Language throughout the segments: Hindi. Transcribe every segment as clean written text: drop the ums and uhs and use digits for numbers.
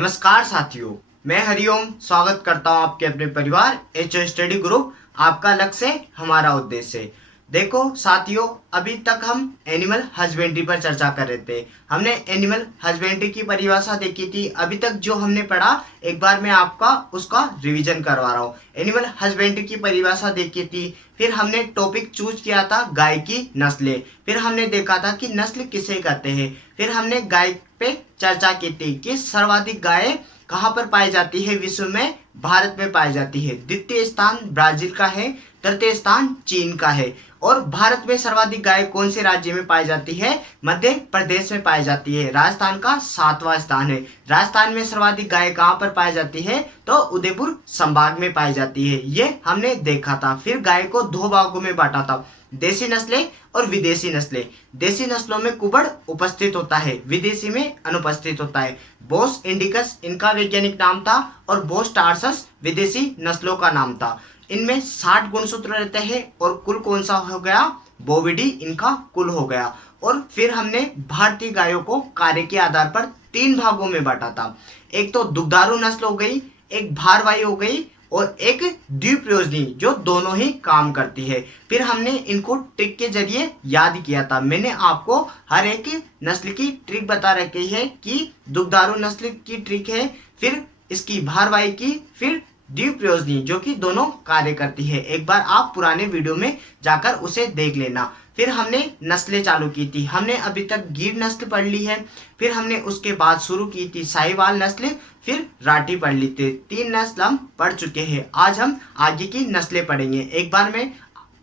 नमस्कार साथियों, मैं हरिओम स्वागत करता हूं आपके अपने परिवार एचओ स्टडी ग्रुप। आपका लक्ष्य है, हमारा उद्देश्य। देखो साथियों, अभी तक हम एनिमल हस्बेंड्री पर चर्चा कर रहे थे। हमने एनिमल हस्बेंड्री की परिभाषा देखी थी। अभी तक जो हमने पढ़ा, एक बार मैं आपका उसका रिवीजन करवा रहा हूँ। एनिमल हस्बेंड्री की परिभाषा देखी थी, फिर हमने टॉपिक चूज किया था गाय की नस्लें, फिर हमने देखा था कि नस्ल किसे कहते हैं, फिर हमने गाय पे चर्चा की थी कि सर्वाधिक गायें कहाँ पर पाई जाती है विश्व में। भारत में पाई जाती है। द्वितीय स्थान ब्राजील का है, तृतीय स्थान चीन का है। और भारत में सर्वाधिक गाय कौन से राज्य में पाई जाती है? मध्य प्रदेश में पाई जाती है। राजस्थान का 7वां स्थान है। राजस्थान में सर्वाधिक गाय कहाँ पर पाई जाती है? तो उदयपुर संभाग में पाई जाती है। ये हमने देखा था। फिर गाय को 2 भागों में बांटा था, देसी नस्लें और विदेशी नस्लें। देसी नस्लों में कुबड़ उपस्थित होता है, विदेशी में अनुपस्थित होता है। बोस इंडिकस इनका वैज्ञानिक नाम था और बोस टार्सस विदेशी नस्लों का नाम था। इनमें 60 गुणसूत्र रहते हैं और कुल कौन सा हो गया? बोविडी इनका कुल हो गया। और फिर हमने भारतीय गायों को कार्य के आधार पर 3 भागों में बांटा था। एक तो दुग्धारू नस्ल हो गई, एक भारवाही हो गई और एक द्विप्रयोजनी, जो दोनों ही काम करती है। फिर हमने इनको ट्रिक के जरिए याद किया था। मैंने आपको हर एक नस्ल की ट्रिक बता रखी है कि दुग्धारू नस्ल की ट्रिक है, फिर इसकी भारवाही की, फिर द्विप्रयोजनी जो कि दोनों कार्य करती है। एक बार आप पुराने वीडियो में जाकर उसे देख लेना। फिर हमने नस्लें चालू की थी। हमने अभी तक गिर नस्ल पढ़ ली है, फिर हमने उसके बाद शुरू की थी साहिवाल नस्ल, फिर राठी पढ़ ली थी। 3 नस्ल हम पढ़ चुके हैं। आज हम आगे की नस्लें पढ़ेंगे। एक बार में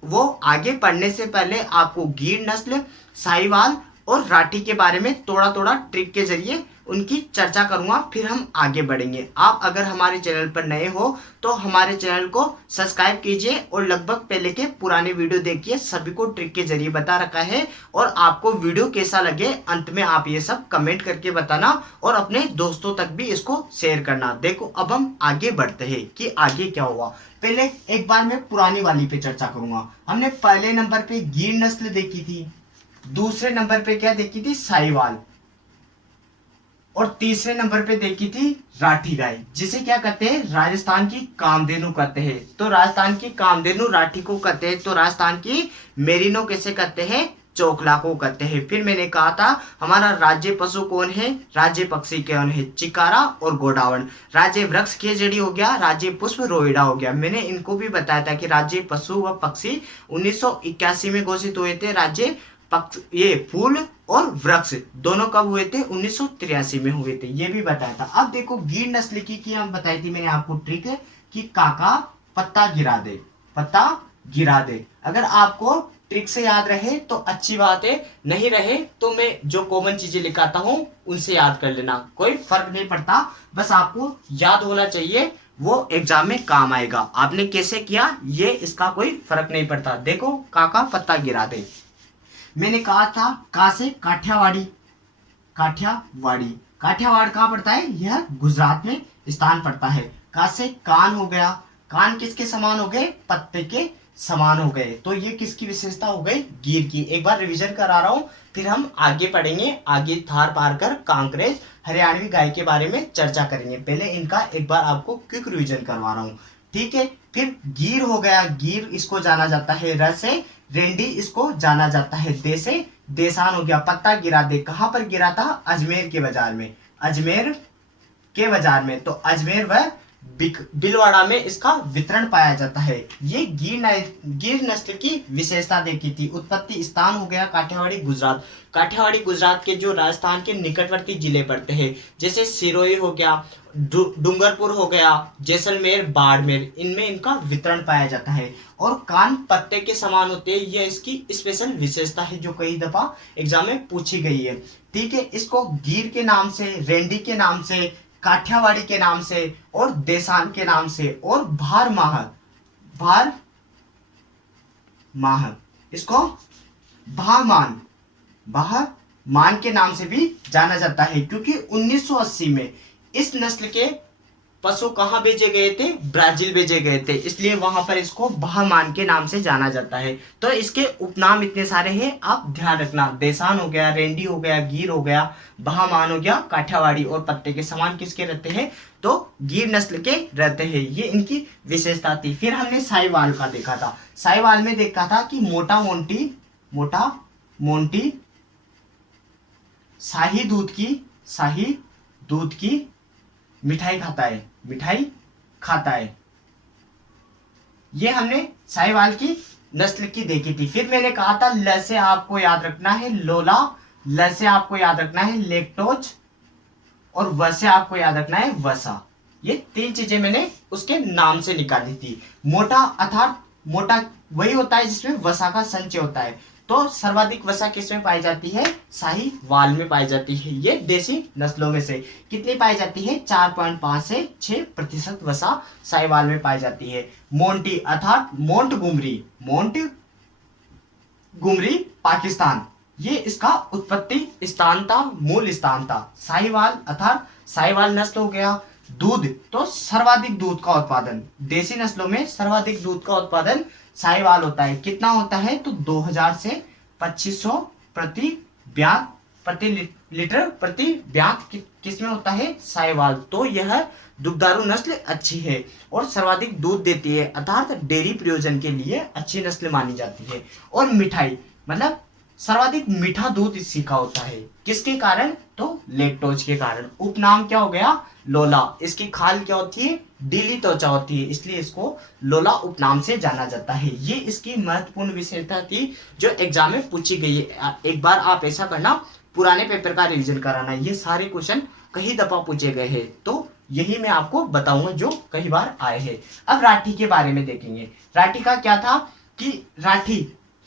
वो आगे पढ़ने से पहले आपको गिर नस्ल, साहिवाल और राठी के बारे में थोड़ा थोड़ा ट्रिक के जरिए उनकी चर्चा करूंगा, फिर हम आगे बढ़ेंगे। आप अगर हमारे चैनल पर नए हो तो हमारे चैनल को सब्सक्राइब कीजिए और लगभग पहले के पुराने वीडियो देखिए। सभी को ट्रिक के जरिए बता रखा है। और आपको वीडियो कैसा लगे, अंत में आप ये सब कमेंट करके बताना और अपने दोस्तों तक भी इसको शेयर करना। देखो अब हम आगे बढ़ते हैं कि आगे क्या हुआ। पहले एक बार मैं पुरानी वाली पे चर्चा करूंगा। हमने पहले नंबर पे गिर नस्ल देखी थी, दूसरे नंबर पे क्या देखी थी? साहिवाल, और तीसरे नंबर पे देखी थी राठी गाय, जिसे क्या कहते हैं? राजस्थान की कामधेनु कहते हैं। तो राजस्थान की कामधेनु राठी को कहते हैं। तो राजस्थान की मेरिनो कैसे कहते हैं? चोकला को कहते हैं। फिर मैंने कहा था हमारा राज्य पशु कौन है, राज्य पक्षी कौन है? चिकारा और गोडावण। राज्य वृक्ष खेजड़ी हो गया, राज्य पुष्प रोहिड़ा हो गया। मैंने इनको भी बताया था कि राज्य पशु व पक्षी 1981 में घोषित हुए थे। राज्य ये फूल और वृक्ष दोनों कब हुए थे? 1983 में हुए थे। ये भी बताया था। अब देखो गिर नस्ल की हम बताई थी मैंने आपको ट्रिक कि काका पत्ता गिरा दे, पत्ता गिरा दे। अगर आपको ट्रिक से याद रहे तो अच्छी बात है, नहीं रहे तो मैं जो कॉमन चीजें लिखाता हूं उनसे याद कर लेना, कोई फर्क नहीं पड़ता। बस आपको याद होना चाहिए, वो एग्जाम में काम आएगा। आपने कैसे किया ये इसका कोई फर्क नहीं पड़ता। देखो काका पत्ता गिरा दे, मैंने कहा था का से काठियावाड़ी, काठियावाड़ी, काठियावाड़ कहाँ पड़ता है? यह गुजरात में स्थान पड़ता है। का से कान हो गया, कान किसके समान हो गए? पत्ते के समान हो गए। तो ये किसकी विशेषता हो गई? गिर की। एक बार रिवीजन करा रहा हूँ, फिर हम आगे पढ़ेंगे। आगे थार पारकर कांकरेज हरियाणवी गाय के बारे में चर्चा करेंगे। पहले इनका एक बार आपको क्विक रिवीजन करवा रहा हूँ, ठीक है। फिर गिर हो गया, गिर इसको जाना जाता है र से। रेंडी इसको जाना जाता है दे से। देसान हो गया, पत्ता गिरा दे। कहां पर गिरा था? अजमेर के बाजार में, अजमेर के बाजार में। तो अजमेर व बिलवाड़ा में इसका वितरण पाया जाता है। ये गिर नस्ल की विशेषता देखी थी। उत्पत्ति स्थान हो गया काठियावाड़ी गुजरात। काठियावाड़ी गुजरात के जो राजस्थान के निकटवर्ती जिले पड़ते हैं, जैसे सिरोही हो गया, डूंगरपुर हो गया, जैसलमेर, बाड़मेर, इनमें इनका वितरण पाया जाता है। और कान पत्ते के समान होते हैं, यह इसकी स्पेशल विशेषता है जो कई दफा एग्जाम में पूछी गई है, ठीक है। इसको गिर के नाम से, रेंडी के नाम से, काठियावाड़ी के नाम से और देसान के नाम से और भार माह इसको भामान के नाम से भी जाना जाता है। क्योंकि 1980 में इस नस्ल के पशु कहाँ भेजे गए थे, ब्राजील भेजे गए थे, इसलिए वहां पर इसको बहमान के नाम से जाना जाता है। तो इसके उपनाम इतने सारे हैं, आप ध्यान रखना। देसान हो गया, रेंडी हो गया, गिर हो गया, बहमान हो गया, काठियावाड़ी। और पत्ते के समान किसके रहते हैं, तो गिर नस्ल के रहते हैं। ये इनकी विशेषता थी। फिर हमने साहिवाल का देखा था। साहिवाल में देखा था कि मोटा मोंटी शाही दूध की मिठाई खाता है। ये हमने साहिवाल की नस्ल की देखी थी। फिर मैंने कहा था ल से आपको याद रखना है लोला, ल से आपको याद रखना है लेक्टोज, और व से आपको याद रखना है वसा। ये 3 चीजें मैंने उसके नाम से निकाली थी। मोटा अर्थात मोटा वही होता है जिसमें वसा का संचय होता है। तो सर्वाधिक वसा किसमें पाई जाती है, साहिवाल में पाई जाती है। ये देसी नस्लों में से कितनी पाई जाती है, 4.5 से 6% वसा साहिवाल में पाई जाती है। मोंटी अर्थात मोंटगुमरी पाकिस्तान, ये इसका उत्पत्ति स्थान था, मूल स्थान था। साहिवाल अर्थात साहिवाल नस्ल हो गया। दूध, तो सर्वाधिक दूध का उत्पादन देसी नस्लों में सर्वाधिक दूध का उत्पादन साहिवाल होता है। कितना होता है, तो 2000 से 2500 प्रति लीटर प्रति ब्यात किसमें होता है, साहिवाल। तो यह दुग्धारू नस्ल अच्छी है और सर्वाधिक दूध देती है, अर्थात डेयरी प्रयोजन के लिए अच्छी नस्ल मानी जाती है। और मिठाई मतलब सर्वाधिक मीठा दूध इसी का होता है। किसके कारण, तो लेक्टोज के कारण। उपनाम क्या हो गया, लोला। इसकी खाल क्या होती है, डीली त्वचा होती है, इसलिए इसको लोला उपनाम से जाना जाता है। ये इसकी महत्वपूर्ण विशेषता थी जो एग्जाम में पूछी गई है। एक बार आप ऐसा करना, पुराने पेपर का रिवीजन कराना। ये सारे क्वेश्चन कई दफा पूछे गए हैं, तो यही मैं आपको बताऊंगा जो कई बार आए हैं। अब राठी के बारे में देखेंगे। राठी का क्या था कि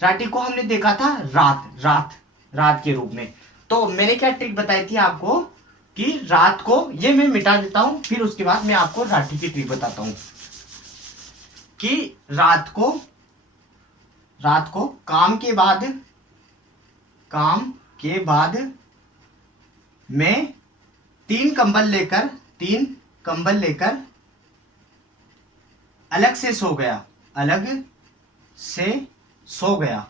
राठी को हमने देखा था रात के रूप में। तो मैंने क्या ट्रिक बताई थी आपको कि रात को, ये मैं मिटा देता हूं, फिर उसके बाद मैं आपको राठी की ट्रिक बताता हूं कि रात को काम के बाद मैं 3 कंबल लेकर अलग से सो गया।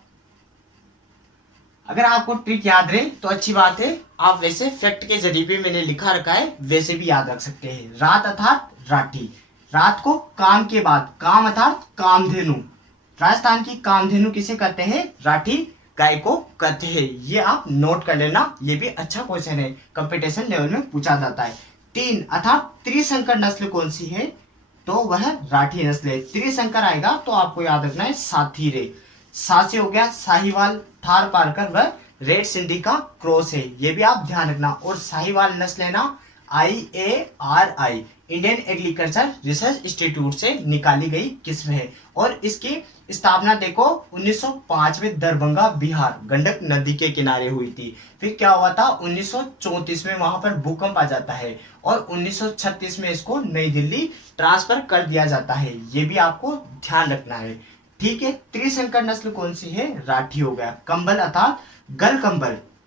अगर आपको ट्रिक याद रहे तो अच्छी बात है, आप वैसे फैक्ट के जरिए भी मैंने लिखा रखा है, वैसे भी याद रख सकते हैं। रात अर्थात राठी, रात को काम के बाद, काम अर्थात कामधेनु। राजस्थान की कामधेनु किसे कहते हैं, राठी गाय को कहते हैं। ये आप नोट कर लेना, ये भी अच्छा क्वेश्चन है, कंपटीशन लेवल में पूछा जाता है। 3 अर्थात त्रिशंकर नस्ल कौन सी है, तो वह राठी नस्ल है। त्रिशंकर आएगा तो आपको याद रखना है साथीरे। सासे हो गया साहिवाल, थार पारकर व रेड सिंधी का क्रॉस है, ये भी आप ध्यान रखना। और साहिवाल नस्ल है ना, IARI Indian agriculture research institute से निकाली गई किस्म है। और इसकी स्थापना देखो 1905 में दरभंगा बिहार गंडक नदी के किनारे हुई थी। फिर क्या हुआ था, 1934 में वहां पर भूकंप आ जाता है और 1936 में इसको नई दिल्ली ट्रांसफर कर दिया जाता है। ये भी आपको ध्यान रखना है, ठीक है। त्रिशंकर नस्ल कौन सी है, राठी हो गया। कंबल अर्थात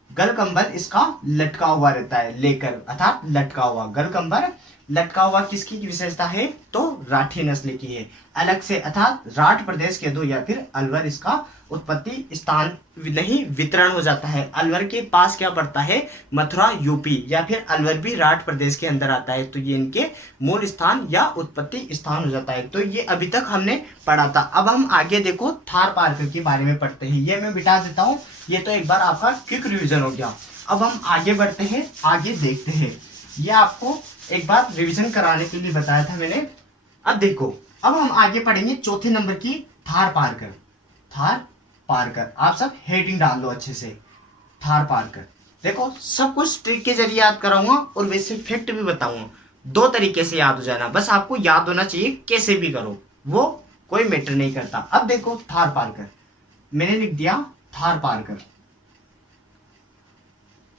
गलकंबल इसका लटका हुआ रहता है, लेकर अर्थात लटका हुआ। गलकंबल लटका हुआ किसकी विशेषता है, तो राठी नस्ल की है। अलग से अर्थात राठ प्रदेश के दो या फिर अलवर इसका उत्पत्ति स्थान नहीं वितरण हो जाता है। अलवर के पास क्या पड़ता है, मथुरा यूपी, या फिर अलवर भी राठ प्रदेश के अंदर आता है। तो ये इनके मूल स्थान या उत्पत्ति स्थान हो जाता है। तो ये अभी तक हमने पढ़ा था। अब हम आगे देखो थार पार्कर के बारे में पढ़ते हैं। ये मैं बिठा देता हूँ, ये तो एक बार आपका क्विक रिविजन हो गया। अब हम आगे बढ़ते हैं, आगे देखते हैं। ये आपको एक बार रिविजन कराने के लिए बताया था मैंने। अब देखो, अब हम आगे पढ़ेंगे चौथे नंबर की थार पारकर। आप सब हेडिंग डाल लो अच्छे से, थार पारकर। देखो सब कुछ ट्रिक के जरिए याद कराऊंगा और वैसे फैक्ट भी बताऊंगा। 2 तरीके से याद हो जाना, बस आपको याद होना चाहिए, कैसे भी करो वो कोई मैटर नहीं करता। अब देखो थार पारकर, मैंने लिख दिया थार पारकर,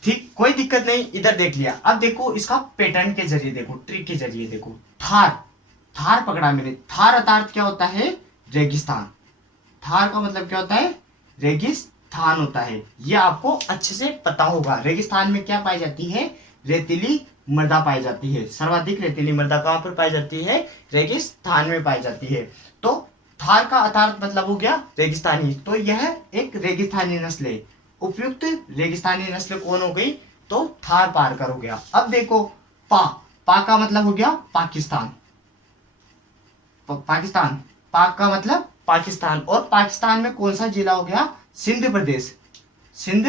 ठीक, कोई दिक्कत नहीं, इधर देख लिया। अब देखो इसका पैटर्न के जरिए देखो, ट्रिक के जरिए देखो। थार पकड़ा मैंने। थार अर्थात क्या होता है, रेगिस्तान। थार का मतलब क्या होता है, रेगिस्तान होता है। ये आपको अच्छे से पता होगा। रेगिस्तान में क्या पाई जाती है, रेतीली मृदा पाई जाती है। सर्वाधिक रेतीली मृदा कहाँ पर पाई जाती है? रेगिस्तान में पाई जाती है। तो थार का अर्थात मतलब हो गया रेगिस्तानी, तो यह एक रेगिस्तानी नस्ल है। उपयुक्त रेगिस्तानी नस्ल कौन हो गई? तो थार पारकर हो गया। अब देखो पा का मतलब हो गया पाकिस्तान। पाकिस्तान, पाक का मतलब पाकिस्तान, और पाकिस्तान में कौन सा जिला हो गया? सिंध प्रदेश। सिंध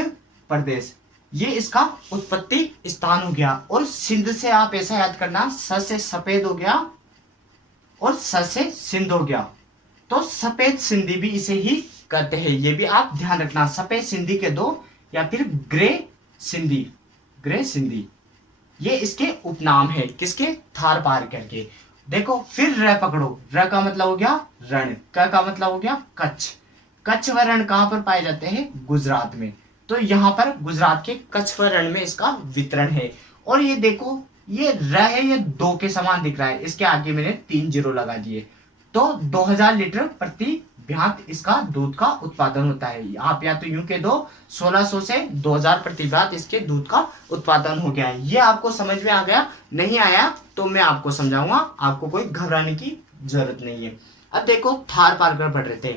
प्रदेश ये इसका उत्पत्ति स्थान हो गया। और सिंध से आप ऐसा याद करना, स से सफेद हो गया और स से सिंध हो गया, तो सफेद सिंधी भी इसे ही कहते हैं। ये भी आप ध्यान रखना, सफेद सिंधी के दो या फिर ग्रे सिंधी, ग्रे सिंधी ये इसके उपनाम है। किसके? थार पार करके। देखो फिर र पकड़ो, र का मतलब हो गया रण, क का मतलब हो गया कच्छ। कच्छ व रण कहां पर पाए जाते हैं? गुजरात में। तो यहाँ पर गुजरात के कच्छ व रण में इसका वितरण है। और ये देखो ये र है, ये 2 के समान दिख रहा है, इसके आगे मैंने 3 जीरो लगा दिए। तो 2000 लीटर प्रति ब्यात इसका दूध का उत्पादन होता है। आप या तो यूं के दो 1600 से 2000 प्रति ब्यात इसके दूध का उत्पादन हो गया है। ये आपको समझ में आ गया? नहीं आया तो मैं आपको समझाऊंगा, आपको कोई घबराने की जरूरत नहीं है। अब देखो थार पारकर पढ़ रहे थे।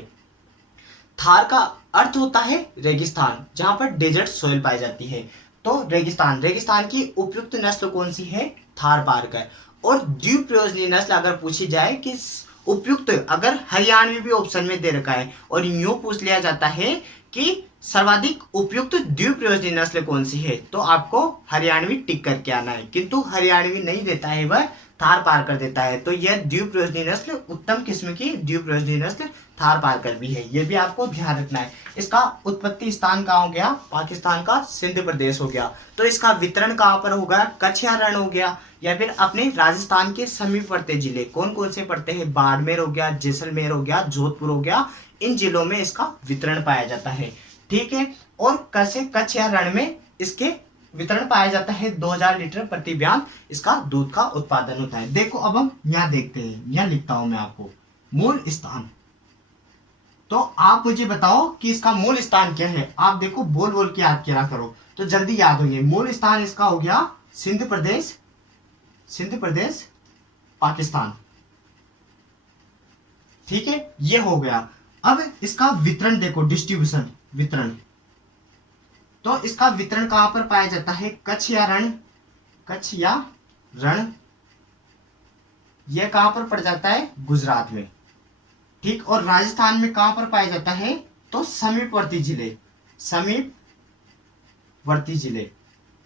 थार का अर्थ होता है रेगिस्तान, जहां पर डेजर्ट सोइल पाई जाती है। तो रेगिस्तान, रेगिस्तान की उपयुक्त नस्ल कौन सी है? थार पारकर। और द्विप्रयोजनीय नस्ल अगर पूछी जाए कि उपयुक्त, अगर हरियाणवी भी ऑप्शन में दे रखा है और यूं पूछ लिया जाता है कि सर्वाधिक उपयुक्त द्विप्रयोजनीय नस्ल कौन सी है, तो आपको हरियाणवी टिक करके आना है। किंतु हरियाणवी नहीं देता है, वह थार पार कर देता है। तो यह द्विप्रयोजनीय नस्ल उत्तम किस्म की द्विप्रयोजनीय नस्ल थार पारकर भी है, ये भी आपको ध्यान रखना है। इसका उत्पत्ति स्थान कहाँ हो गया? पाकिस्तान का सिंध प्रदेश हो गया। तो इसका वितरण कहाँ पर होगा? कच्छ या रण हो गया, या फिर अपने राजस्थान के समीपवर्ती जिले कौन कौन से पड़ते हैं? बाड़मेर हो गया, जैसलमेर हो गया, जोधपुर हो गया, इन जिलों में इसका वितरण पाया जाता है। ठीक है। और कैसे कच्छ या रण में इसके वितरण पाया जाता है? 2000 लीटर प्रति ब्यात इसका दूध का उत्पादन होता है। देखो अब हम यहाँ देखते हैं, यहाँ लिखता हूं मैं आपको मूल स्थान। तो आप मुझे बताओ कि इसका मूल स्थान क्या है? आप देखो बोल बोल के याद किया करो तो जल्दी याद होंगे। मूल स्थान इसका हो गया सिंध प्रदेश, सिंध प्रदेश पाकिस्तान। ठीक है, ये हो गया। अब इसका वितरण देखो, डिस्ट्रीब्यूशन, वितरण। तो इसका वितरण कहां पर पाया जाता है? कच्छ या रण, कच्छ या रण यह कहां पर पड़ जाता है? गुजरात में। ठीक। और राजस्थान में कहां पर पाया जाता है? तो समीपवर्ती जिले, समीपवर्ती जिले।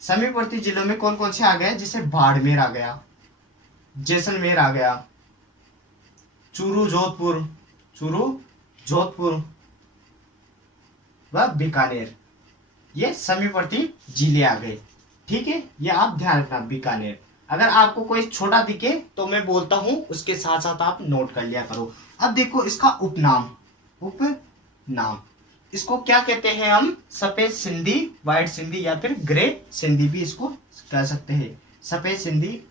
समीपवर्ती जिलों में कौन कौन से आ गए? जैसे बाड़मेर आ गया, जैसलमेर आ गया, चूरू जोधपुर, चूरू जोधपुर व बीकानेर, ये समीपवर्ती जिले आ गए। ठीक है, ये आप ध्यान रखना बीकानेर। अगर आपको कोई छोटा दिखे तो मैं बोलता हूं, उसके साथ साथ आप नोट कर लिया करो। अब देखो इसका उपनाम, उपनाम इसको क्या कहते हैं हम? सफेद सिंधी, व्हाइट सिंधी या फिर ग्रे सिंधी भी इसको कह सकते हैं। सफेद सिंधी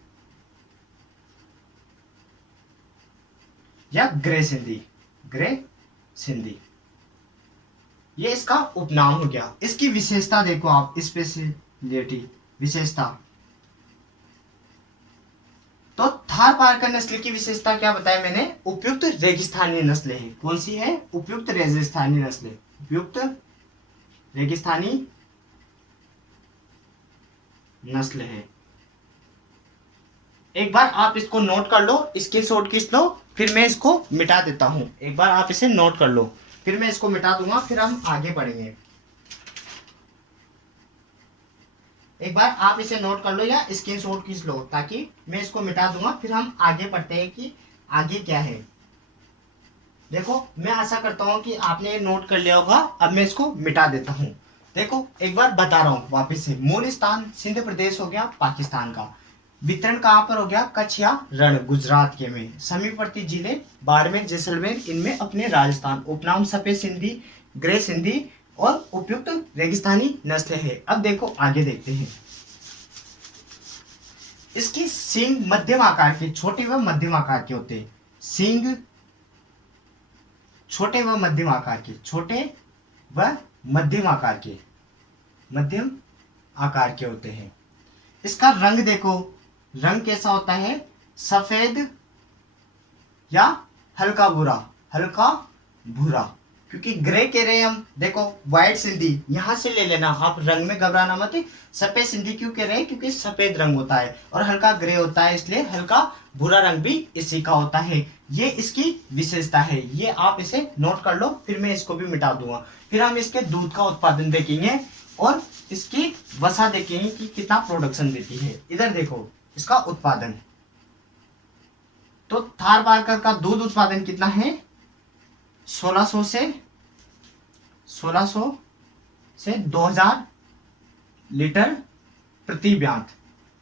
या ग्रे सिंधी, ग्रे सिंधी ये इसका उपनाम हो गया। इसकी विशेषता देखो आप, स्पेशलिटी, विशेषता। तो थार पारकर नस्ल की विशेषता क्या बताया मैंने? उपयुक्त रेगिस्तानी नस्ल है। कौन सी है? उपयुक्त रेगिस्तानी नस्ल, उपयुक्त रेगिस्तानी नस्ल है। एक बार आप इसको नोट कर लो, स्क्रीनशॉट खींच लो, फिर मैं इसको मिटा देता हूं। एक बार आप इसे नोट कर लो, फिर मैं इसको मिटा दूंगा, फिर हम आगे बढ़ेंगे। एक बार आप इसे नोट कर लो या स्क्रीनशॉट खींच लो, ताकि मैं इसको मिटा दूंगा, फिर हम आगे बढ़ते हैं कि आगे क्या है। देखो मैं आशा करता हूं कि आपने नोट कर लिया होगा। अब मैं इसको मिटा देता हूं। देखो एक बार बता रहा हूं वापस से। मूल स्थान सिंध प्रदेश हो गया पाकिस्तान का। वितरण कहां पर हो गया? कच्छ या रण गुजरात के में। समीपवर्ती जिले बाड़मेर, जैसलमेर, इनमें अपने राजस्थान। उपनाम सफेद सिंधी, ग्रे सिंधी और उपयुक्त रेगिस्तानी नस्ल है। अब देखो आगे देखते हैं। इसकी सींग मध्यम आकार के, छोटे व मध्यम आकार के होते हैं। सींग छोटे व मध्यम आकार के, छोटे व मध्यम आकार के, मध्यम आकार के होते हैं। इसका रंग देखो, रंग कैसा होता है, सफेद या हल्का भूरा, हल्का भूरा, क्योंकि ग्रे कह रहे हैं हम। देखो व्हाइट सिंधी यहां से ले लेना, आप रंग में घबराना मत। सफेद सिंधी क्यों कह रहे हैं, क्योंकि सफेद रंग होता है और हल्का ग्रे होता है, इसलिए हल्का भूरा रंग भी इसी का होता है। ये इसकी विशेषता है, ये आप इसे नोट कर लो, फिर मैं इसको भी मिटा दूंगा। फिर हम इसके दूध का उत्पादन देखेंगे और इसकी वसा देखेंगे कि कितना प्रोडक्शन देती है। इधर देखो इसका उत्पादन, तो थार पारकर का दूध उत्पादन कितना है, 1600 से 2000 लीटर प्रति ब्यात।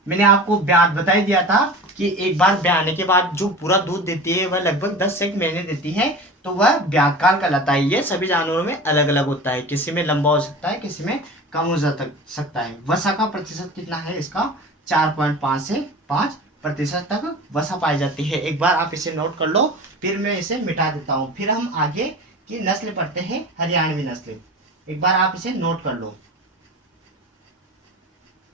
मैंने आपको ब्यात बता ही दिया था कि एक बार ब्याने के बाद जो पूरा दूध देती है वह लगभग 10 से 1 महीने देती है, तो वह ब्यात काल कहलाता है। ये सभी जानवरों में अलग अलग होता है, किसी में लंबा हो सकता है, किसी में कम हो सकता है। वसा का प्रतिशत कितना है इसका, 4.5 से 5% तक वसा पाई जाती है। एक बार आप इसे नोट कर लो, फिर मैं इसे मिटा देता हूँ। फिर हम आगे की नस्ल पढ़ते हैं, हरियाणवी नस्ल। एक बार आप इसे नोट कर लो,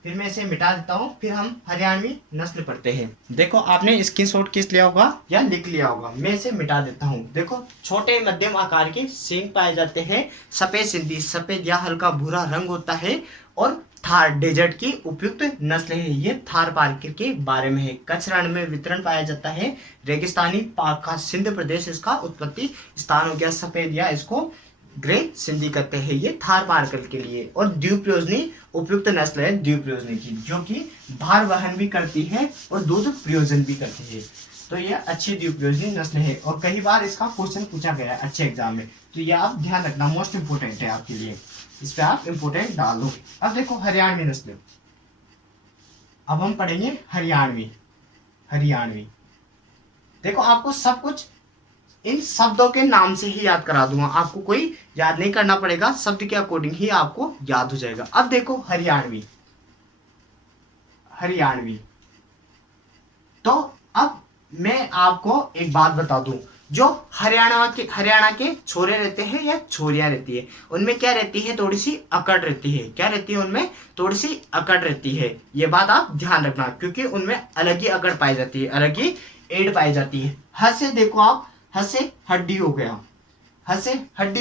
फिर मैं इसे मिटा देता हूँ, फिर हम हरियाणवी नस्ल पढ़ते हैं। देखो आपने स्क्रीनशॉट खींच लिया होगा या लिख लिया होगा, मैं इसे मिटा देता हूँ। देखो छोटे मध्यम आकार के सींग पाए जाते हैं, सफेद सिंधी सफेद या हल्का भूरा रंग होता है, और थार डेजर्ट की उपयुक्त नस्ल है। ये थार पारकर के बारे में है। कच्छ रण में वितरण पाया जाता है, रेगिस्तानी पाक का सिंध प्रदेश इसका उत्पत्ति स्थान हो गया। सफेद या इसको ग्रे सिंधी कहते हैं, ये थार पारकर के लिए। और द्वीप्रयोजनी उपयुक्त नस्ल है द्वीप्रयोजनी की, जो कि भार वहन भी करती है और दूध प्रयोजन भी करती है। तो ये अच्छी द्वीप्रयोजनी नस्ल है और कई बार इसका क्वेश्चन पूछा गया है अच्छे एग्जाम में, तो ये आप ध्यान रखना, मोस्ट इंपोर्टेंट है आपके लिए, इस पे आप इंपोर्टेंट डाल दो। अब देखो हरियाणवी नस्ल, अब हम पढ़ेंगे हरियाणवी। देखो आपको सब कुछ इन शब्दों के नाम से ही याद करा दूंगा, आपको कोई याद नहीं करना पड़ेगा, शब्द के अकॉर्डिंग ही आपको याद हो जाएगा। अब देखो हरियाणवी, तो अब मैं आपको एक बात बता दूं, जो हरियाणा के छोरे रहते हैं या छोरियां रहती है, उनमें क्या रहती है, थोड़ी सी अकड़ रहती है। क्या रहती है उनमें, थोड़ी सी अकड़ रहती है। ये बात आप ध्यान रखना, क्योंकि उनमें अलग ही अकड़ पाई जाती है, अलग ही एड पाई जाती है। ह से देखो आप, ह से हड्डी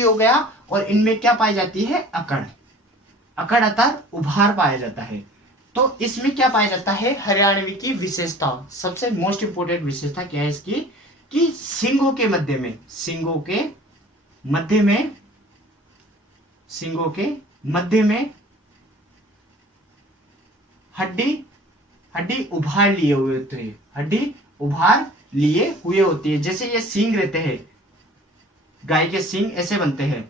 हो गया, और इनमें क्या पाई जाती है, अकड़ अतर उभार पाया जाता है। तो इसमें क्या पाया जाता है, हरियाणवी की विशेषता, सबसे मोस्ट इंपोर्टेंट विशेषता क्या है इसकी, कि सींगों के मध्य में हड्डी उभार लिए हुए होते हैं, जैसे ये सींग रहते हैं, गाय के सींग ऐसे बनते हैं,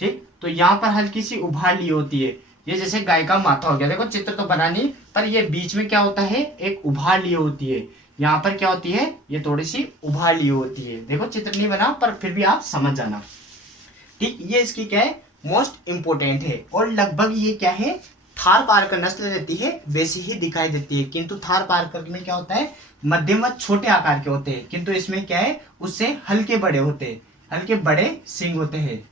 ठीक। तो यहाँ पर हल्की सी उभार ली होती है, ये जैसे गाय का माथा हो गया। देखो चित्र तो बना नहीं, पर ये बीच में क्या होता है, एक उभार ली होती है। यहाँ पर क्या होती है, ये थोड़ी सी उभार ली होती है। देखो चित्र नहीं बना, पर फिर भी आप समझ जाना, ठीक। ये इसकी क्या है, मोस्ट इंपोर्टेंट है। और लगभग ये क्या है, थार पारकर नस्ल रहती है वैसी ही दिखाई देती है, किंतु थार पारकर में क्या होता है, मध्यम व छोटे आकार के होते हैं, किंतु इसमें क्या है, उससे हल्के बड़े होते हैं, हल्के बड़े सींग होते हैं।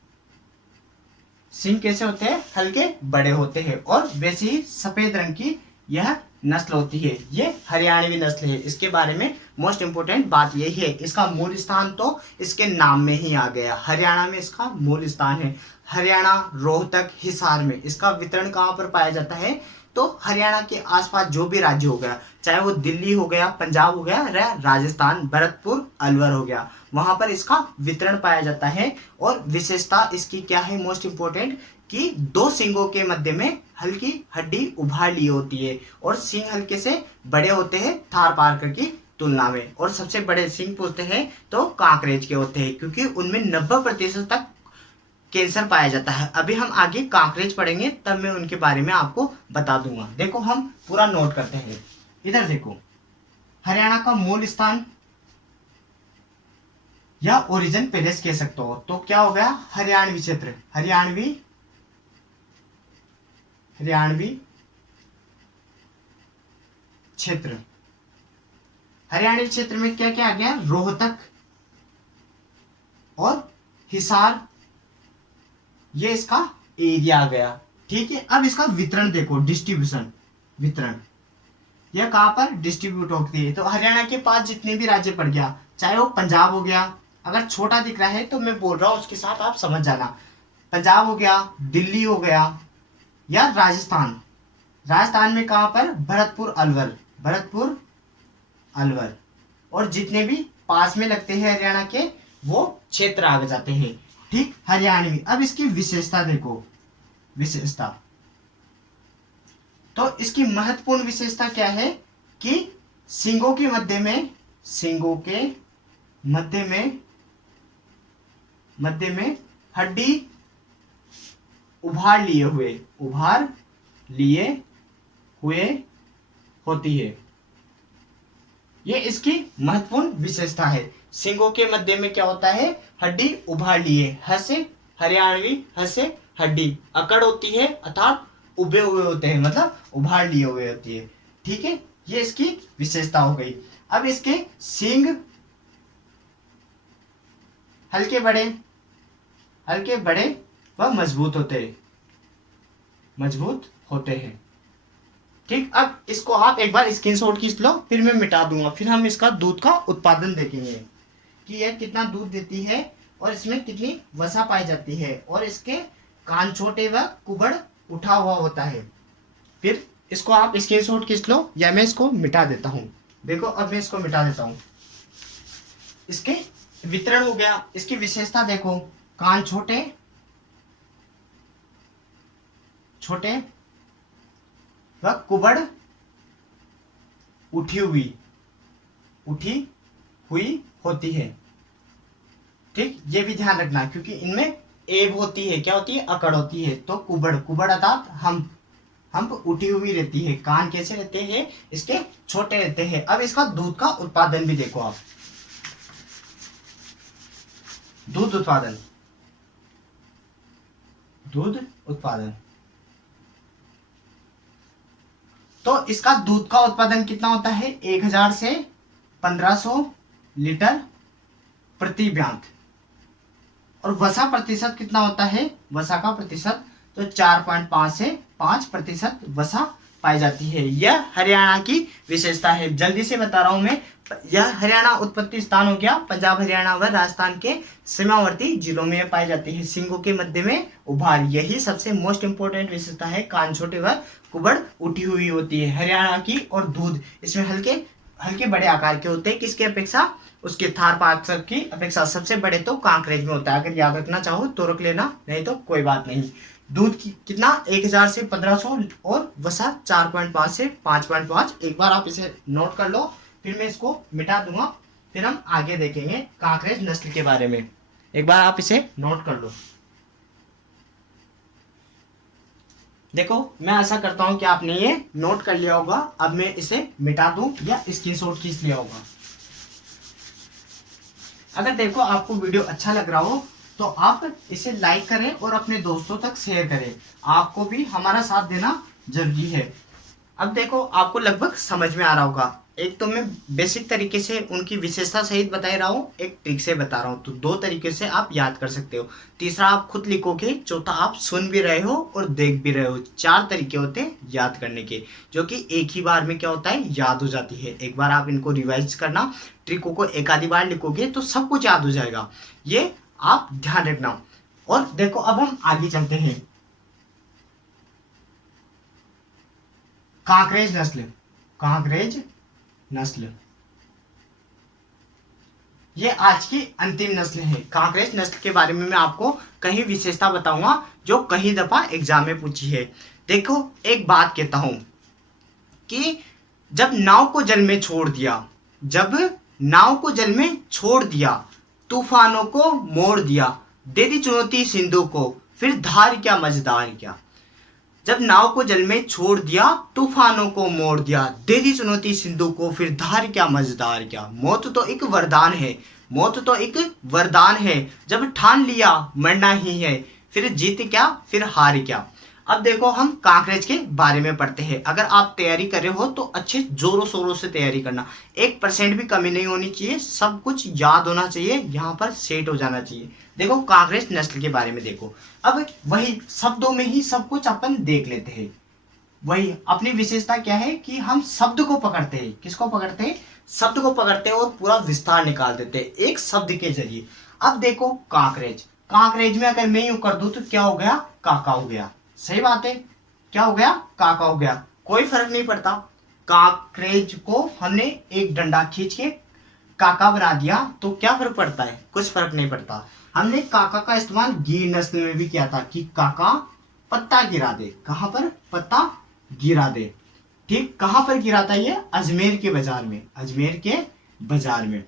सींग कैसे होते हैं, हल्के बड़े होते हैं, और वैसे ही सफेद रंग की यह नस्ल होती है। ये हरियाणवी नस्ल है। इसके बारे में मोस्ट इंपोर्टेंट बात यही है, इसका मूल स्थान तो इसके नाम में ही आ गया, हरियाणा में इसका मूल स्थान है। हरियाणा, रोहतक, हिसार में इसका वितरण कहाँ पर पाया जाता है, तो हरियाणा के आसपास जो भी राज्य हो गया, चाहे वो दिल्ली हो गया, पंजाब हो गया, राजस्थान, भरतपुर, अलवर हो गया, वहां पर इसका वितरण पाया जाता है। और विशेषता इसकी क्या है, मोस्ट इंपोर्टेंट, कि दो सींगों के मध्य में हल्की हड्डी उभार ली होती है, और सींग हल्के से बड़े होते हैं थार पारकर की तुलना में। और सबसे बड़े सींग पूछते हैं तो कांकरेज के होते हैं, क्योंकि उनमें 90% तक कैंसर पाया जाता है। अभी हम आगे कांकरेज पढ़ेंगे, तब मैं उनके बारे में आपको बता दूंगा। देखो हम पूरा नोट करते हैं। इधर देखो, हरियाणा का मूल स्थान या ओरिजिन पैलेस कह सकते हो, तो क्या हो गया, हरियाणवी क्षेत्र, हरियाणवी क्षेत्र। हरियाणवी क्षेत्र में क्या क्या आ गया, रोहतक और हिसार, ये इसका एरिया आ गया, ठीक है। अब इसका वितरण देखो, डिस्ट्रीब्यूशन, वितरण, यह कहाँ पर डिस्ट्रीब्यूट होती है। तो हरियाणा के पास जितने भी राज्य पड़ गया, चाहे वो पंजाब हो गया, अगर छोटा दिख रहा है तो मैं बोल रहा हूँ उसके साथ आप समझ जाना, पंजाब हो गया, दिल्ली हो गया, या राजस्थान। राजस्थान में कहाँ पर, भरतपुर अलवर, भरतपुर अलवर, और जितने भी पास में लगते हैं हरियाणा के वो क्षेत्र आ जाते हैं। ठीक, हरियाणवी। अब इसकी विशेषता देखो, विशेषता, तो इसकी महत्वपूर्ण विशेषता क्या है कि सींगों के मध्य में, सींगों के मध्य में हड्डी उभार लिए हुए होती है। ये इसकी महत्वपूर्ण विशेषता है। सींगों के मध्य में क्या होता है, हड्डी उभार लिए, ह से हरियाणवी, ह से हड्डी, अकड़ होती है अर्थात उभे हुए होते हैं, मतलब उभार लिए हुए होती है। ठीक है, ये इसकी विशेषता हो गई। अब इसके सींग हल्के बड़े व मजबूत होते हैं। ठीक, अब इसको आप एक बार स्क्रीनशॉट खींच लो, फिर मैं मिटा दूंगा, फिर हम इसका दूध का उत्पादन देखेंगे कि यह कितना दूध देती है और इसमें कितनी वसा पाई जाती है, और इसके कान छोटे व कुबड़ उठा हुआ होता है। फिर इसको आप स्क्रीनशॉट खींच लो या मैं इसको मिटा देता हूँ। देखो, अब मैं इसको मिटा देता हूँ। इसके वितरण हो गया। इसकी विशेषता देखो, कान छोटे व कुबड़ उठी हुई होती है। ठीक, ये भी ध्यान रखना क्योंकि इनमें एब होती है, क्या होती है, अकड़ होती है। तो कुबड़ अर्थात हम उठी हुई रहती है। कान कैसे रहते हैं, इसके छोटे रहते हैं। अब इसका दूध का उत्पादन भी देखो आप, दूध उत्पादन, तो इसका दूध का उत्पादन कितना होता है, 1000 से 1500 लीटर प्रति ब्यांत। और वसा प्रतिशत कितना होता है, वसा का प्रतिशत तो 4.5 से 5% वसा पाई जाती है। यह हरियाणा की विशेषता है। जल्दी से बता रहा हूं मैं, यह हरियाणा उत्पत्ति स्थान हो गया, पंजाब हरियाणा व राजस्थान के सीमावर्ती जिलों में पाई जाती है। सींगों के मध्य में उभार, यही सबसे मोस्ट इंपोर्टेंट विशेषता है। कान छोटे व कुबड़ उठी हुई होती है हरियाणा की। और दूध इसमें हल्के बड़े आकार के होते हैं, किसकी अपेक्षा, उसके थार पार्कर की अपेक्षा। सबसे बड़े तो कांकरेज में होता है, अगर याद रखना चाहो तो रख लेना, नहीं तो कोई बात नहीं। दूध की कितना, 1000 से 1500, और वसा 4.5 से 5.5। एक बार आप इसे नोट कर लो, फिर मैं इसको मिटा दूंगा, फिर हम आगे देखेंगे कांकरेज नस्ल के बारे में। एक बार आप इसे नोट कर लो। देखो, मैं ऐसा करता हूं कि आपने ये नोट कर लिया होगा। अब मैं इसे मिटा दूं या स्क्रीनशॉट खींच लिया होगा। अगर देखो आपको वीडियो अच्छा लग रहा हो तो आप इसे लाइक करें और अपने दोस्तों तक शेयर करें। आपको भी हमारा साथ देना जरूरी है। अब देखो, आपको लगभग समझ में आ रहा होगा। एक तो मैं बेसिक तरीके से उनकी विशेषता सहित बता रहा हूँ, एक ट्रिक से बता रहा हूँ। तो 2 तरीके से आप याद कर सकते हो। तीसरा आप खुद लिखोगे, चौथा आप सुन भी रहे हो और देख भी रहे हो। 4 तरीके होते हैं याद करने के, जो कि एक ही बार में क्या होता है, याद हो जाती है। एक बार आप इनको रिवाइज करना, ट्रिकों को एक आधी बार लिखोगे तो सब कुछ याद हो जाएगा। ये आप ध्यान रखना। और देखो, अब हम आगे चलते हैं। कांकरेज नस्ल, ये आज की अंतिम नस्ल है। कांकरेज नस्ल के बारे में मैं आपको कहीं विशेषता बताऊंगा जो कहीं दफा एग्जाम में पूछी है। देखो, एक बात कहता हूं कि जब नाव को जल में छोड़ दिया, तूफानों को मोड़ दिया, दे दी चुनौती सिंधु को, फिर धार क्या मजेदार क्या। जब नाव को जल में छोड़ दिया, तूफानों को मोड़ दिया, दे दी चुनौती सिंधु को, फिर धार क्या मजेदार क्या। मौत तो एक वरदान है, जब ठान लिया मरना ही है, फिर जीत क्या, फिर हार क्या। अब देखो, हम कांकरेज के बारे में पढ़ते हैं। अगर आप तैयारी कर रहे हो तो अच्छे जोरों शोरों से तैयारी करना, 1% भी कमी नहीं होनी चाहिए, सब कुछ याद होना चाहिए, यहाँ पर सेट हो जाना चाहिए। देखो, कांकरेज नस्ल के बारे में देखो। अब वही शब्दों में ही सब कुछ अपन देख लेते हैं। वही अपनी विशेषता क्या है कि हम शब्द को पकड़ते हैं। किसको पकड़ते हैं? शब्द को पकड़ते हैं और पूरा विस्तार निकाल देते हैं एक शब्द के जरिए। अब देखो कांकरेज, कांकरेज में अगर मैं यूं कर दूं तो क्या हो गया? काका हो गया। सही बात है, क्या हो गया? काका हो गया। कोई फर्क नहीं पड़ता। कांकरेज को हमने एक डंडा खींच के काका बना दिया तो क्या फर्क पड़ता है? कुछ फर्क नहीं पड़ता। हमने काका का इस्तेमाल गिर नस्ल में भी किया था कि काका पत्ता गिरा दे। कहां पर? पत्ता गिरा दे। ठीक, कहां पर गिरा था ये? अजमेर के बाजार में, अजमेर के बाजार में।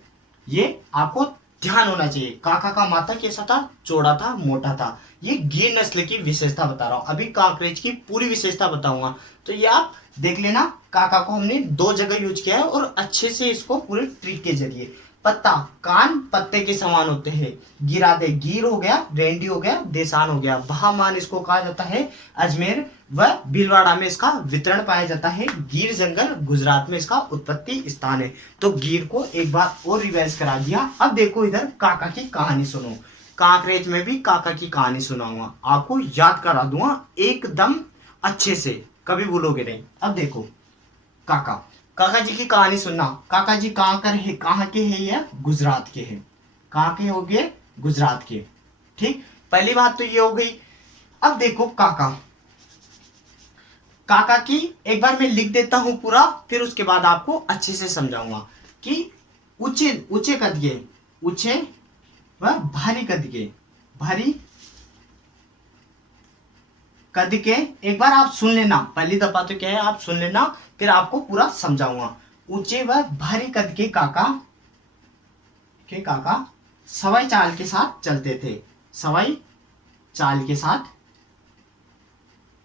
ये आपको ध्यान होना चाहिए। काका का माथा कैसा था? चौड़ा था, मोटा था। ये गिर नस्ल की विशेषता बता रहा हूं। अभी कांकरेज की पूरी विशेषता बताऊंगा तो ये आप देख लेना। काका को हमने दो जगह यूज किया है और अच्छे से इसको पूरे ट्रिक के जरिए। पत्ता, कान पत्ते के समान होते हैं। गिरा दे, गिर हो गया, रेंडी हो गया, देसान हो गया। बहामान इसको कहा जाता है। अजमेर व भीलवाड़ा में इसका वितरण पाया जाता है। गिर जंगल गुजरात में इसका उत्पत्ति स्थान है। तो गिर को एक बार और रिवाइज करा दिया। अब देखो इधर काका की कहानी सुनो। कांकरेज में भी काका की कहानी सुनाऊंगा, आपको याद करा दूंगा एकदम अच्छे से, कभी भूलोगे नहीं। अब देखो काका, काका जी की कहानी सुनना। काका जी कहाँ कर है, कहाँ के है? ये गुजरात के हैं। कहाँ के हो गए? गुजरात के। ठीक, पहली बात तो ये हो गई। अब देखो काका, काका की एक बार मैं लिख देता हूं पूरा, फिर उसके बाद आपको अच्छे से समझाऊंगा कि ऊंचे ऊंचे कद के, ऊंचे व भारी कद के, भारी कद के। एक बार आप सुन लेना, पहली दफा तो क्या है आप सुन लेना, फिर आपको पूरा समझाऊंगा। ऊंचे व भारी कद के काका सवाई चाल के साथ चलते थे। सवाई चाल के साथ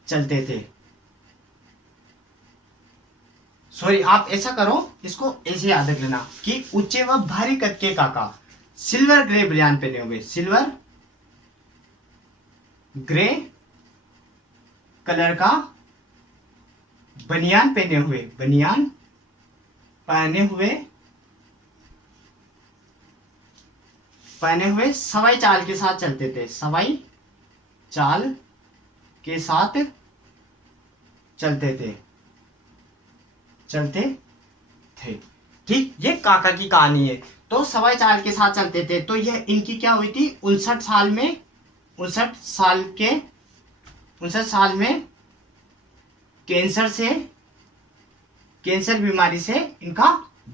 चलते थे। सॉरी, आप ऐसा करो, इसको ऐसे याद रख लेना कि ऊंचे व भारी कद के काका सिल्वर ग्रे बनियान पहने हुए, सिल्वर ग्रे कलर का बनियान पहने हुए, बनियान पहने हुए सवाई चाल के साथ चलते थे। सवाई चाल के साथ चलते थे। ठीक, ये काका की कहानी है। तो सवाई चाल के साथ चलते थे। तो यह इनकी क्या हुई थी? 59 साल में, 59 साल में कैंसर बीमारी से इनका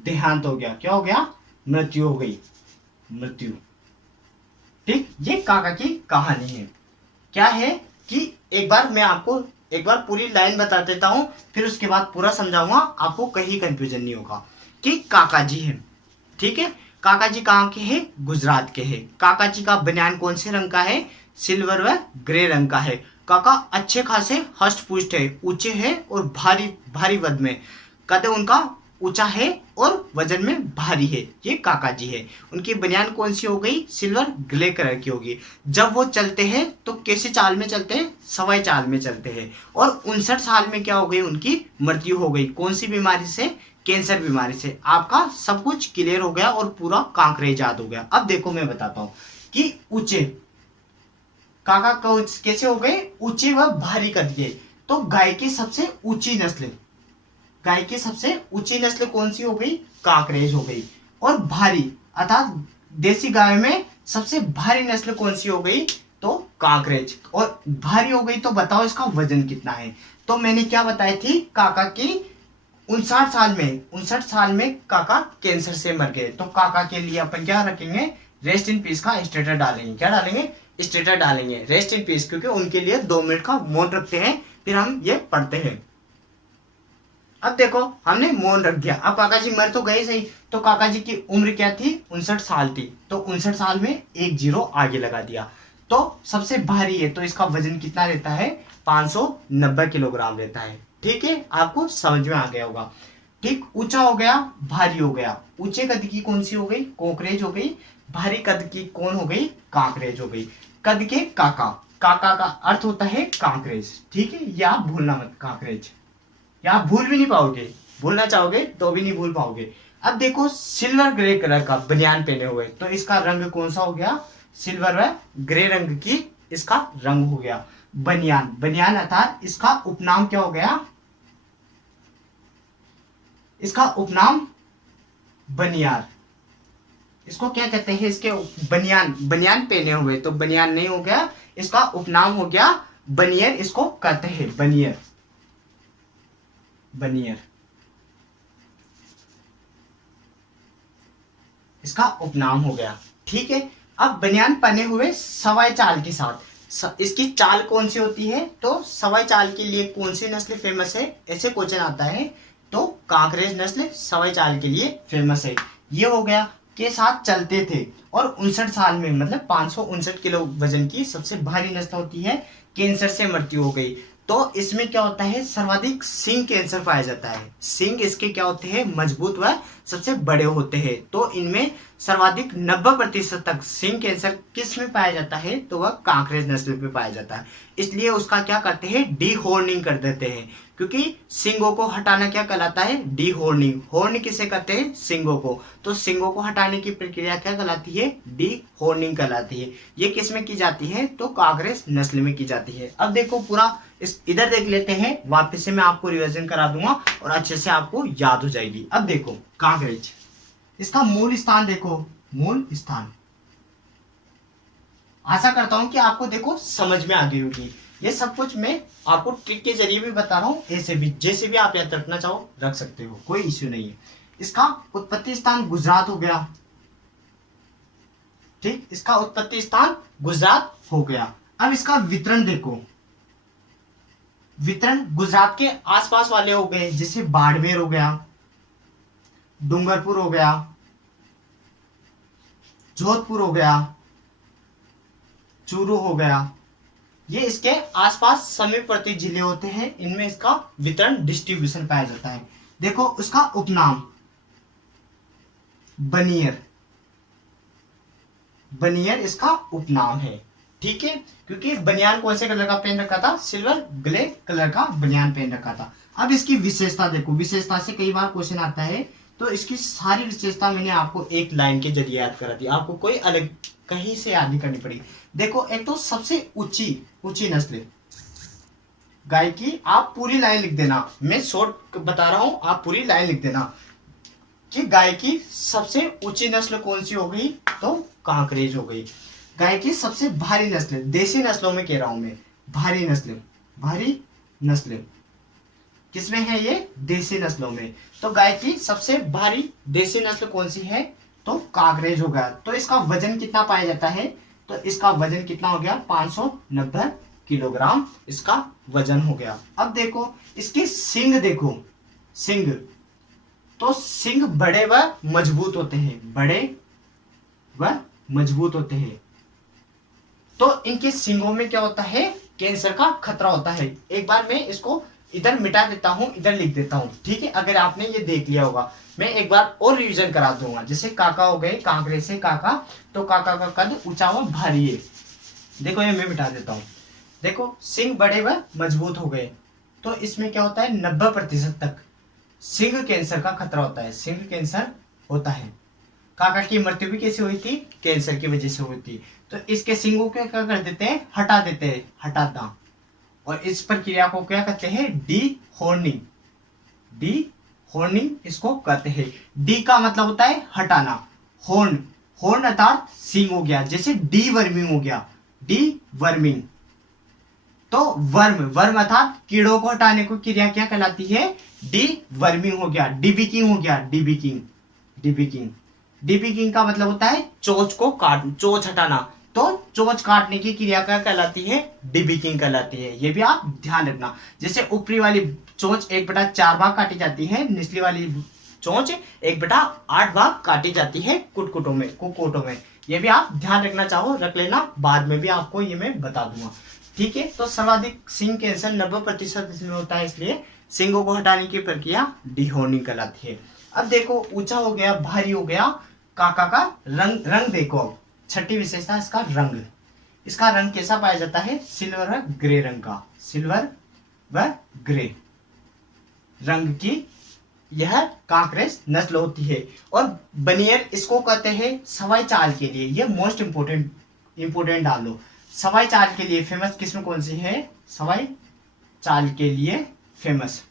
देहांत हो गया। क्या हो गया? मृत्यु हो गई, मृत्यु। ठीक, ये काका की कहानी है। क्या है कि एक बार मैं आपको एक बार पूरी लाइन बता देता हूं, फिर उसके बाद पूरा समझाऊंगा, आपको कहीं कंफ्यूजन नहीं होगा कि काका जी है। ठीक है, काका जी कहाँ के हैं? गुजरात के हैं। काका जी का बनियान कौन से रंग का है? सिल्वर व ग्रे रंग का है। काका अच्छे खासे हष्ट पुष्ट है, ऊंचे है और भारी वजन में। कद उनका ऊंचा है और वजन में भारी है। ये काका जी है। उनकी बनियान कौन सी हो गई? सिल्वर ग्रे कलर की होगी। जब वो चलते हैं तो कैसी चाल में चलते हैं? सवाई चाल में चलते हैं। और 59 साल में क्या हो गई? उनकी मृत्यु हो गई। कौन सी बीमारी से? कैंसर बीमारी से। आपका सब कुछ क्लियर हो गया और पूरा कांकरेज याद हो गया। अब देखो मैं बताता हूं कि ऊंचे काका कैसे हो गए? ऊंचे व भारी कद के। तो गाय की सबसे ऊंची नस्ल, गाय की सबसे ऊंची नस्ल कौन सी हो गई? कांकरेज हो गई। और भारी अर्थात देसी गाय में सबसे भारी नस्ल कौन सी हो गई? तो कांकरेज। और भारी हो गई तो बताओ इसका वजन कितना है? तो मैंने क्या बताई थी? काका की 59 साल में काका कैंसर से मर गए। तो काका के लिए अपन क्या रखेंगे? रेस्ट इन पीस का स्टेटस डालेंगे। क्या डालेंगे? स्टेटस डालेंगे, रेस्ट इन पीस, क्योंकि उनके लिए 2 मिनट का मौन रखते हैं, फिर हम ये पढ़ते हैं। अब देखो हमने मौन रख दिया। अब काका जी मर तो गए सही, तो काका जी की उम्र क्या थी? 59 साल थी। तो 59 साल में एक जीरो आगे लगा दिया। तो सबसे भारी है तो इसका वजन कितना रहता है? 590 किलोग्राम रहता है। ठीक है, आपको समझ में आ गया होगा। ठीक, ऊंचा हो गया, भारी हो गया। ऊंचे कद की कौन सी हो गई? कोकरेज हो गई। भारी कद की कौन हो गई? कांकरेज हो गई। कद के काका, काका का अर्थ होता है कांकरेज। ठीक है, या भूलना मत, कांकरेज। या आप भूल भी नहीं पाओगे, भूलना चाहोगे तो भी नहीं भूल पाओगे। अब देखो सिल्वर ग्रे कलर का बनियान पहने हुए, तो इसका रंग कौन सा हो गया? सिल्वर व ग्रे रंग की इसका रंग हो गया। बनियान, बनियान अर्थात इसका उपनाम क्या हो गया? इसका उपनाम बनियार। इसको क्या कहते हैं, इसके बनियान, बनियान पहने हुए, तो बनियान नहीं हो गया, इसका उपनाम हो गया बनियर, इसको कहते हैं बनियर, बनियर इसका उपनाम हो गया। ठीक है, अब बनियान पहने हुए सवाई चाल के साथ, इसकी चाल कौन सी होती है, तो सवाई चाल के लिए कौन सी नस्ल फेमस है, ऐसे क्वेश्चन आता है, तो कांकरेज नस्ल सवाई चाल के लिए फेमस है। ये हो गया के साथ चलते थे और 59 साल में, मतलब 559 किलो वजन की सबसे भारी नस्ल होती है, कैंसर से मृत्यु हो गई। तो इसमें क्या होता है, सर्वाधिक सिंग कैंसर पाया जाता है। सिंग इसके क्या होते हैं, मजबूत व सबसे बड़े होते हैं। तो इनमें सर्वाधिक 90% तक सिंग कैंसर किस में पाया जाता है, तो वह कांकरेज नस्ल पे पाया जाता है। इसलिए उसका क्या करते हैं, डी होर्निंग कर देते हैं, क्योंकि सिंगों को हटाना क्या कहलाता है, डी होर्निंग। होर्न किसे कहते हैं, सिंगों को। तो सिंगों को हटाने की प्रक्रिया क्या कहलाती है, डी होर्निंग कहलाती है। ये किस में की जाती है, तो कांकरेज नस्ल में की जाती है। अब देखो पूरा इस इधर देख लेते हैं, वापस से मैं आपको रिवीजन करा दूंगा और अच्छे से आपको याद हो जाएगी। अब देखो कांकरेज, इसका मूल स्थान देखो, मूल स्थान, आशा करता हूं कि आपको देखो समझ में आ गई होगी। ये सब कुछ मैं आपको ट्रिक के जरिए भी बता रहा हूँ, ऐसे भी जैसे भी आप याद रखना चाहो रख सकते हो, कोई इश्यू नहीं है। इसका उत्पत्ति स्थान गुजरात हो गया, ठीक, इसका उत्पत्ति स्थान गुजरात हो गया। अब इसका वितरण देखो, वितरण गुजरात के आसपास वाले हो गए, जैसे बाड़मेर हो गया, डूंगरपुर हो गया, जोधपुर हो गया, चूरू हो गया, ये इसके आसपास समीपवर्ती जिले होते हैं, इनमें इसका वितरण डिस्ट्रीब्यूशन पाया जाता है। देखो उसका उपनाम बनियर, बनियर इसका उपनाम है। ठीक है, क्योंकि बनियान कौन से कलर का पहन रखा था, सिल्वर ग्रे कलर का बनियान पहन रखा था। अब इसकी विशेषता देखो, विशेषता से कई बार क्वेश्चन आता है, तो इसकी सारी विशेषता मैंने आपको एक लाइन के जरिए याद करा दी, आपको कोई अलग कहीं से याद नहीं करनी पड़ी। देखो एक तो सबसे ऊंची ऊंची नस्ल गाय की, आप पूरी लाइन लिख देना, मैं शॉर्ट बता रहा हूं, आप पूरी लाइन लिख देना कि गाय की सबसे ऊंची नस्ल कौन सी हो गई, तो कांकरेज हो गई। गाय की सबसे भारी नस्ल, देसी नस्लों में कह रहा हूं मैं, भारी नस्ल, भारी नस्ल किसमें है, ये देसी नस्लों में। तो गाय की सबसे भारी देसी नस्ल कौन सी है, तो कांकरेज हो गया। तो इसका वजन कितना पाया जाता है, तो इसका वजन कितना हो गया, 590 किलोग्राम इसका वजन हो गया। अब देखो इसकी सींग देखो, सींग, तो सींग बड़े व मजबूत होते हैं, बड़े व मजबूत होते हैं। तो इनके सींगों में क्या होता है, कैंसर का खतरा होता है। एक बार मैं इसको इधर मिटा देता हूं, इधर लिख देता हूं, ठीक है, अगर आपने ये देख लिया होगा। मैं एक बार और रिवीजन करा दूंगा, जैसे काका हो गए, कांकरेज से काका, तो काका का कद ऊंचा व भारी है। देखो ये मैं मिटा देता हूं, देखो सिंग बड़े व मजबूत हो गए, तो इसमें क्या होता है, 90% तक सिंग कैंसर का खतरा होता है, सिंग कैंसर होता है। काका की मृत्यु भी कैसे हुई थी, कैंसर की वजह से हुई थी। तो इसके सिंगों को क्या कर देते हैं, हटा देते हैं, हटाता, और इस प्रक्रिया को क्या कहते हैं, डी होर्निंग, डी होर्निंग इसको कहते हैं। डी का मतलब होता है हटाना, होर्न, होर्न अर्थात सिंग हो गया, जैसे डी वर्मिंग हो गया, डी वर्मिंग। तो वर्म, वर्म अर्थात कीड़ों को हटाने को क्रिया क्या कहलाती है, डी वर्मिंग हो गया, डीबिकिंग हो गया, डीबिकिंग, डीबिकिंग। डीबिकिंग का मतलब होता है चोंच को काट, चोंच हटाना, तो चोंच काटने की क्रिया क्या कहलाती है, डीबिकिंग कहलाती है। ये भी आप ध्यान रखना, जैसे ऊपरी वाली चोंच 1/4 भाग काटी जाती है, निचली वाली चोंच 1/8 भाग काटी जाती है कुटकुटों में, कुकोटों में। ये भी आप ध्यान रखना चाहो रख लेना, बाद में भी आपको ये मैं बता दूंगा। ठीक है, तो सर्वाधिक सिंग कैंसर 90% इसमें होता है, इसलिए सिंगों को हटाने की प्रक्रिया डिहोर्निंग कहलाती है। अब देखो ऊंचा हो गया, भारी हो गया, काका का रंग, रंग देखो, अब छठी विशेषता इसका रंग, इसका रंग कैसा पाया जाता है, सिल्वर व ग्रे रंग का, सिल्वर व ग्रे रंग की यह कांकरेज नस्ल होती है। और बनियर इसको कहते हैं सवाई चाल के लिए, ये मोस्ट इंपोर्टेंट डाल लो, सवाई चाल के लिए फेमस किस्म कौन सी है, सवाई चाल के लिए फेमस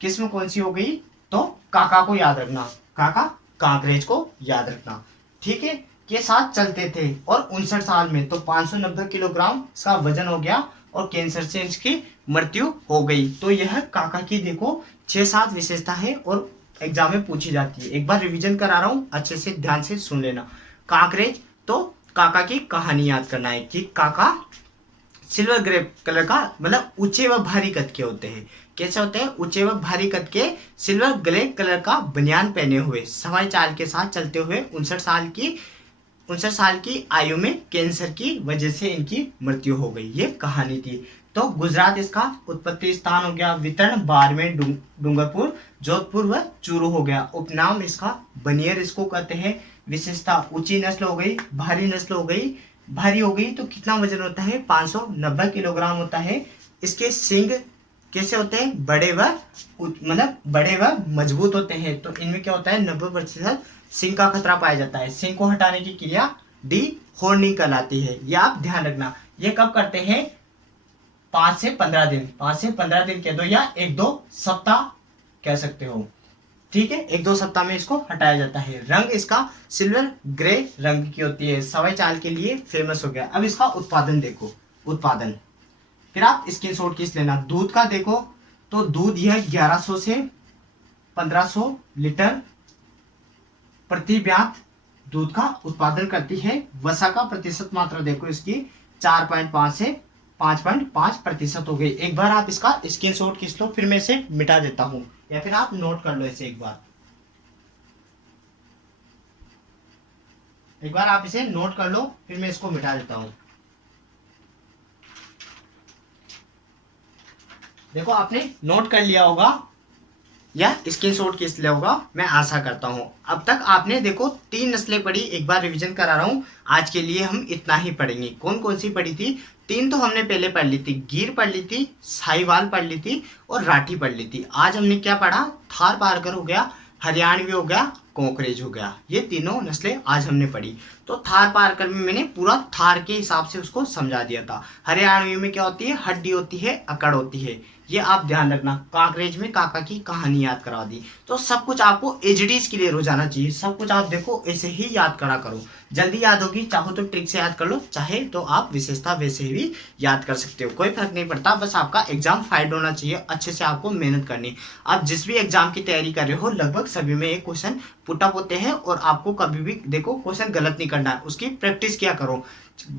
किस्म कौन सी हो गई, तो काका को याद रखना, काका कांकरेज को याद रखना। ठीक है, के साथ चलते थे और 59 साल में तो 590 किलोग्राम इसका वजन हो गया और कैंसर से इसकी मृत्यु हो गई। तो यह काका की देखो 6-7 विशेषता है और एग्जाम में पूछी जाती है। एक बार रिवीजन करा रहा हूँ, अच्छे से ध्यान से सुन लेना। कांकरेज, तो काका की कहानी याद करना है कि काका सिल्वर ग्रे कलर का, मतलब ऊंचे व भारी कद के होते हैं। कैसे होते हैं? ऊंचे व भारी कद के, सिल्वर ग्रे कलर का बनियान पहने हुए, सवाई चाल के साथ चलते हुए 59 साल की आयु में कैंसर की वजह से इनकी मृत्यु हो गई। ये कहानी थी। तो गुजरात इसका उत्पत्ति स्थान हो गया, वितरण बाड़मेर, डूंगरपुर, जोधपुर व चूरू हो गया। उपनाम इसका बनियर इसको कहते हैं। विशेषता ऊंची नस्ल हो गई, भारी नस्ल हो गई। भारी हो गई तो कितना वजन होता है? 590 किलोग्राम होता है। इसके सींग कैसे होते हैं? बड़े व मजबूत होते हैं। तो इनमें क्या होता है? 90% सींग का खतरा पाया जाता है। सींग को हटाने की क्रिया डी होर्निंग कहलाती है। ये आप ध्यान रखना। ये कब करते हैं? 5 से 15 दिन कह दो या 1-2 सप्ताह कह सकते हो। ठीक है, 1-2 सप्ताह में इसको हटाया जाता है। रंग इसका सिल्वर ग्रे रंग की होती है। सवाई चाल के लिए फेमस हो गया। अब इसका उत्पादन देखो, उत्पादन फिर आप स्क्रीनशॉट खींच लेना। दूध का देखो तो दूध यह 1100 से 1500 लीटर प्रति ब्यात दूध का उत्पादन करती है। वसा का प्रतिशत मात्रा देखो इसकी 4.5 से 5.5% हो गई। एक बार आप इसका स्क्रीनशॉट खींच लो, फिर मैं इसे मिटा देता हूं, या फिर आप नोट कर लो इसे एक बार आप इसे नोट कर लो, फिर मैं इसको मिटा देता हूं। देखो आपने नोट कर लिया होगा या स्क्रीनशॉट खींच लिया होगा, मैं आशा करता हूं। अब तक आपने देखो 3 नस्लें पढ़ी। एक बार रिवीजन करा रहा हूं, आज के लिए हम इतना ही पढ़ेंगे। कौन कौन सी पढ़ी थी? 3 तो हमने पहले पढ़ ली थी, गिर पढ़ ली थी, साहिवाल पढ़ ली थी और राठी पढ़ ली थी। आज हमने क्या पढ़ा? थार पारकर हो गया, हरियाणवी हो गया, कोकरेज हो गया। ये तीनों नस्लें आज हमने पढ़ी। तो थार पारकर में मैंने पूरा थार के हिसाब से उसको समझा दिया था। हरियाणवी में क्या होती है? हड्डी होती है, अकड़ होती है। ये आप ध्यान रखना। कांकरेज में काका की कहानी याद करा दी। तो सब कुछ आपको एचडीज क्लियर हो जाना चाहिए। सब कुछ आप देखो ऐसे ही याद करा करो, जल्दी याद होगी। चाहो तो ट्रिक से याद कर लो, चाहे तो आप विशेषता वैसे भी याद कर सकते हो, कोई फर्क नहीं पड़ता। बस आपका एग्जाम फाइट होना चाहिए, अच्छे से आपको मेहनत करनी। आप जिस भी एग्जाम की तैयारी कर रहे हो लगभग सभी में एक क्वेश्चन पुटअप होते हैं और आपको कभी भी देखो क्वेश्चन गलत नहीं करना है, उसकी प्रैक्टिस किया करो।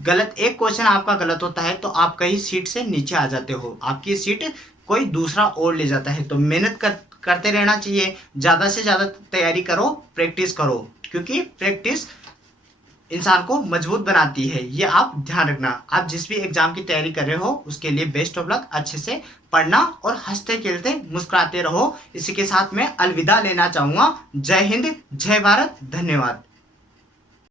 गलत एक क्वेश्चन आपका गलत होता है तो आप कहीं सीट से नीचे आ जाते हो, आपकी सीट कोई दूसरा और ले जाता है। तो मेहनत करते रहना चाहिए, ज़्यादा से ज़्यादा तैयारी करो, प्रैक्टिस करो, क्योंकि प्रैक्टिस इंसान को मजबूत बनाती है। ये आप ध्यान रखना। आप जिस भी एग्जाम की तैयारी कर रहे हो उसके लिए बेस्ट ऑफ लक। अच्छे से पढ़ना और हंसते खेलते मुस्कुराते रहो। इसी के साथ मैं अलविदा लेना चाहूँगा। जय हिंद, जय भारत, धन्यवाद।